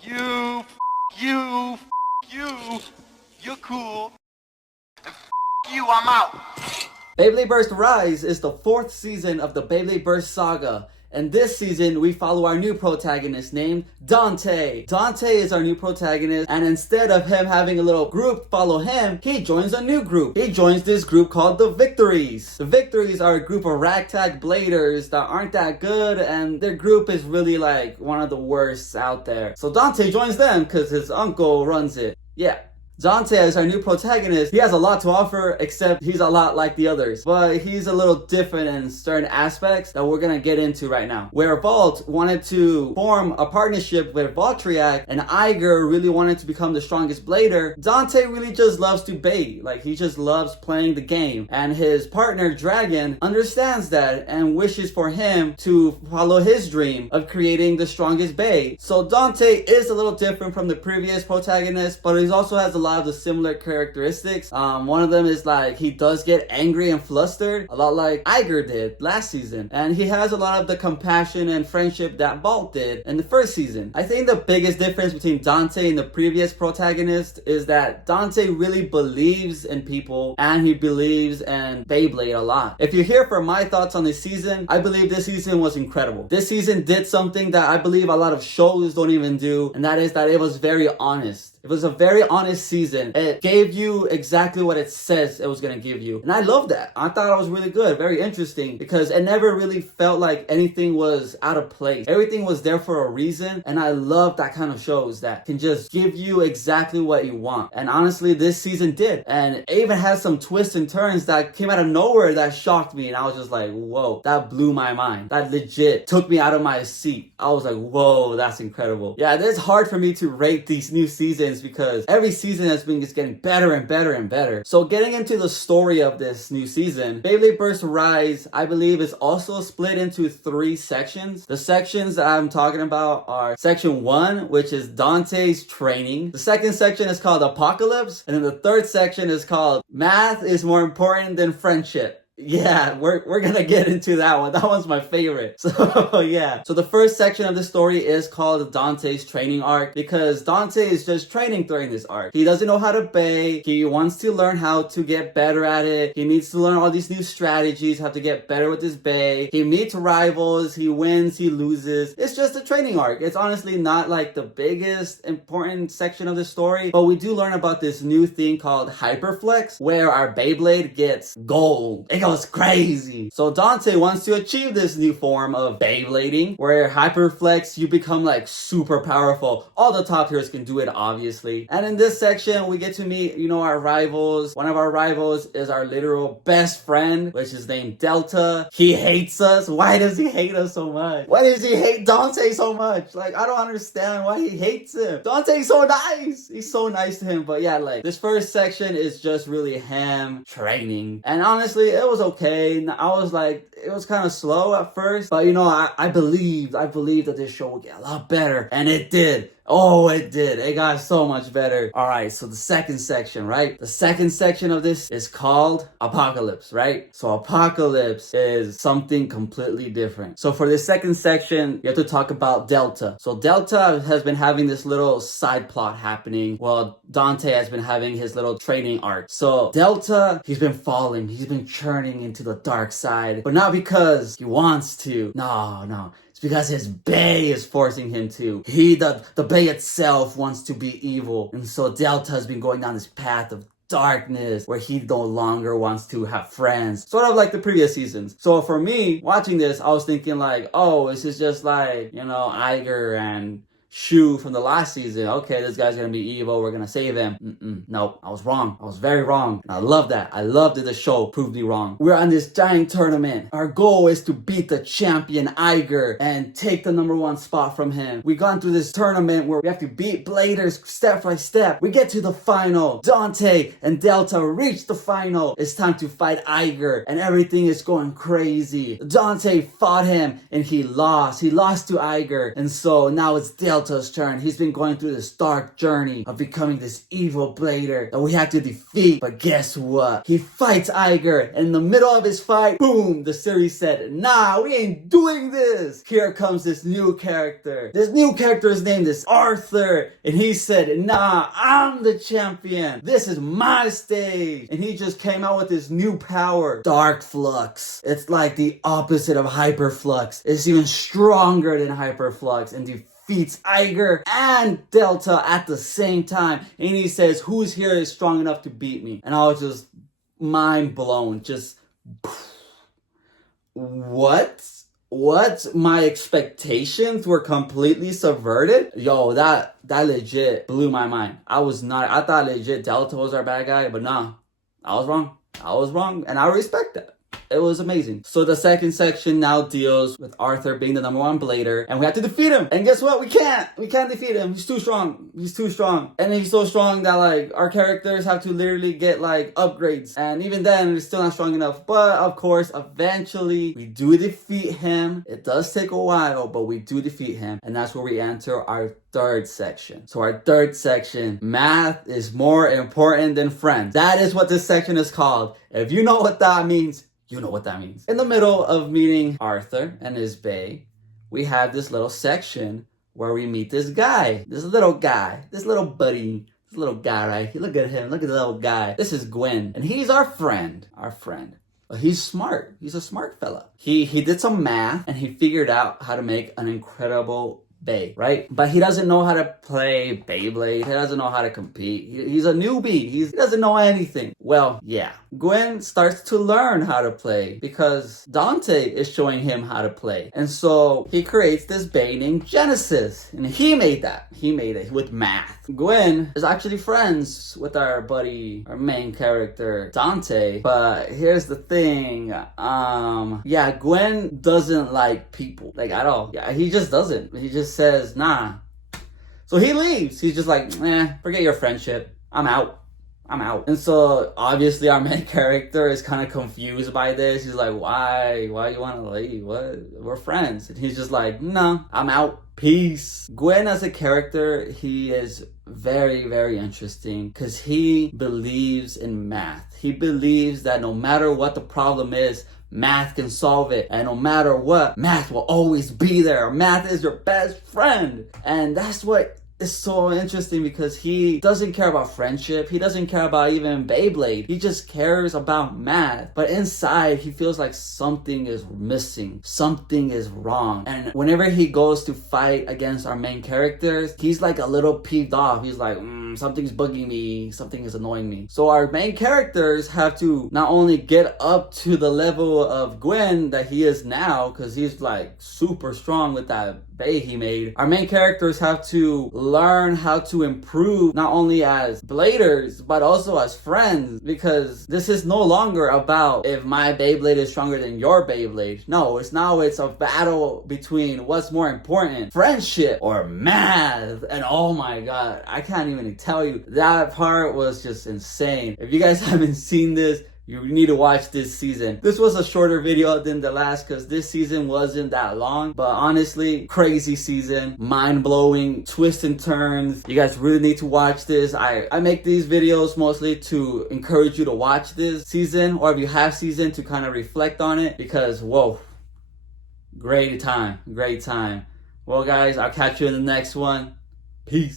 you, you, you, you're cool. And you, I'm out. Beyblade Burst Rise is the fourth season of the Beyblade Burst saga. And this season, we follow our new protagonist named Dante. Dante is our new protagonist, and instead of him having a little group follow him, he joins a new group. He joins this group called the Victories. The Victories are a group of ragtag bladers that aren't that good, and their group is really like one of the worst out there. So Dante joins them because his uncle runs it. Yeah. Dante is our new protagonist. He has a lot to offer, except he's a lot like the others. But he's a little different in certain aspects that we're gonna get into right now. Where Vault wanted to form a partnership with Valtriac and Iger really wanted to become the strongest blader, Dante really just loves to bait. Like, he just loves playing the game. And his partner, Dragon, understands that and wishes for him to follow his dream of creating the strongest bait. So Dante is a little different from the previous protagonist, but he also has a lot of the similar characteristics. One of them is like he does get angry and flustered, a lot like Iger did last season, and he has a lot of the compassion and friendship that Vault did in the first season. I think the biggest difference between Dante and the previous protagonist is that Dante really believes in people and he believes in Beyblade a lot. If you're here for my thoughts on this season, I believe this season was incredible. This season did something that I believe a lot of shows don't even do, and that is that it was very honest. It was a very honest season. It gave you exactly what it says it was going to give you. And I love that. I thought it was really good, very interesting, because it never really felt like anything was out of place. Everything was there for a reason, and I love that kind of shows that can just give you exactly what you want. And honestly, this season did. And it even has some twists and turns that came out of nowhere that shocked me, and I was just like, whoa, that blew my mind. That legit took me out of my seat. I was like, whoa, that's incredible. Yeah, it's hard for me to rate these new seasons because every season has been just getting better and better and better. So getting into the story of this new season, Beyblade Burst Rise, I believe, is also split into 3 sections. The sections that I'm talking about are section 1, which is Dante's training. The second section is called Apocalypse, and then the third section is called Math is More Important Than Friendship. Yeah, we're gonna get into that one. That one's my favorite. So yeah. So the first section of the story is called Dante's training arc because Dante is just training during this arc. He doesn't know how to bake. He wants to learn how to get better at it. He needs to learn all these new strategies, how to get better with his bake. He meets rivals. He wins. He loses. It's just a training arc. It's honestly not like the biggest important section of the story, but we do learn about this new thing called Hyperflex, where our Beyblade gets gold. It goes crazy. So Dante wants to achieve this new form of Beyblading where Hyperflex, you become like super powerful. All the top tiers can do it, obviously. And in this section, we get to meet, our rivals. One of our rivals is our literal best friend, which is named Delta. He hates us. Why does he hate us so much? Why does he hate Dante so much? Like, I don't understand why he hates him. Dante's so nice. He's so nice to him. But yeah, like, this first section is just really him training. And honestly, it was okay. I was like, it was kind of slow at first, but I believed that this show would get a lot better, and it did. Oh, it did. It got so much better. All right, so the second section, right? The second section of this is called Apocalypse, right? So Apocalypse is something completely different. So for this second section, you have to talk about Delta. So Delta has been having this little side plot happening while Dante has been having his little training arc. So Delta, he's been falling. He's been churning into the dark side, but not because he wants to. No. Because his Bay is forcing him to. The Bay itself wants to be evil. And so Delta has been going down this path of darkness where he no longer wants to have friends. Sort of like the previous seasons. So for me, watching this, I was thinking like, oh, this is just like, Iger and Shu from the last season. Okay, this guy's gonna be evil. We're gonna save him. Nope, I was wrong. I was very wrong. And I love that. I love that the show proved me wrong. We're on this giant tournament. Our goal is to beat the champion Iger and take the #1 spot from him. We've gone through this tournament where we have to beat Bladers step by step. We get to the final. Dante and Delta reach the final. It's time to fight Iger, and everything is going crazy. Dante fought him and he lost. He lost to Iger, and so now it's Delta Delta's turn. He's been going through this dark journey of becoming this evil blader that we have to defeat. But guess what? He fights Iger, and in the middle of his fight, boom, the series said, nah, we ain't doing this. Here comes this new character. This new character is named as Arthur, and he said, nah, I'm the champion. This is my stage. And he just came out with this new power, Dark Flux. It's like the opposite of Hyperflux. It's even stronger than Hyperflux and defeats Iger and Delta at the same time. And he says, who's here is strong enough to beat me? And I was just mind blown. Just, what? My expectations were completely subverted? Yo, that legit blew my mind. I thought legit Delta was our bad guy, but nah, I was wrong, and I respect that. It was amazing. So the second section now deals with Arthur being the #1 blader, and we have to defeat him. And guess what? We can't defeat him. He's too strong. And he's so strong that like our characters have to literally get like upgrades. And even then, he's still not strong enough. But of course, eventually we do defeat him. It does take a while, but we do defeat him. And that's where we enter our third section. So our third section, math is more important than friends. That is what this section is called. If you know what that means, you know what that means. In the middle of meeting Arthur and his bae, we have this little section where we meet this guy, this little buddy, this little guy right here. Look at him, look at the little guy. This is Gwen, and he's our friend. He's smart. He's a smart fella. He did some math, and he figured out how to make an incredible bae, right? But he doesn't know how to play Beyblade. He doesn't know how to compete. He's a newbie. He doesn't know anything. Well, yeah. Gwen starts to learn how to play because Dante is showing him how to play. And so he creates this bae named Genesis. And he made that. He made it with math. Gwen is actually friends with our buddy, our main character, Dante. But here's the thing. Yeah, Gwen doesn't like people. Like, at all. Yeah, he just doesn't. He just says, nah. So he leaves. He's just like, forget your friendship. I'm out. And so obviously our main character is kind of confused by this. He's like, why you want to leave? What? We're friends. And he's just like, no, I'm out. Peace. Gwen as a character, he is very, very interesting because he believes in math. He believes that no matter what the problem is, math can solve it. And no matter what, math will always be there. Math is your best friend. And that's what is so interesting because he doesn't care about friendship. He doesn't care about even Beyblade. He just cares about math. But inside, he feels like something is missing. Something is wrong. And whenever he goes to fight against our main characters, he's like a little peeved off. He's like, something's bugging me. Something is annoying me. So our main characters have to not only get up to the level of Gwen that he is now, because he's like super strong with that bae he made. Our main characters have to learn how to improve not only as bladers but also as friends, because this is no longer about if my Beyblade is stronger than your Beyblade. No, it's a battle between what's more important, friendship or math. And oh my god, I can't even tell you, that part was just insane. If you guys haven't seen this, you need to watch this season. This was a shorter video than the last because this season wasn't that long. But honestly, crazy season. Mind-blowing twists and turns. You guys really need to watch this. I make these videos mostly to encourage you to watch this season. Or if you have season, to kind of reflect on it. Because, whoa. Great time. Well, guys, I'll catch you in the next one. Peace.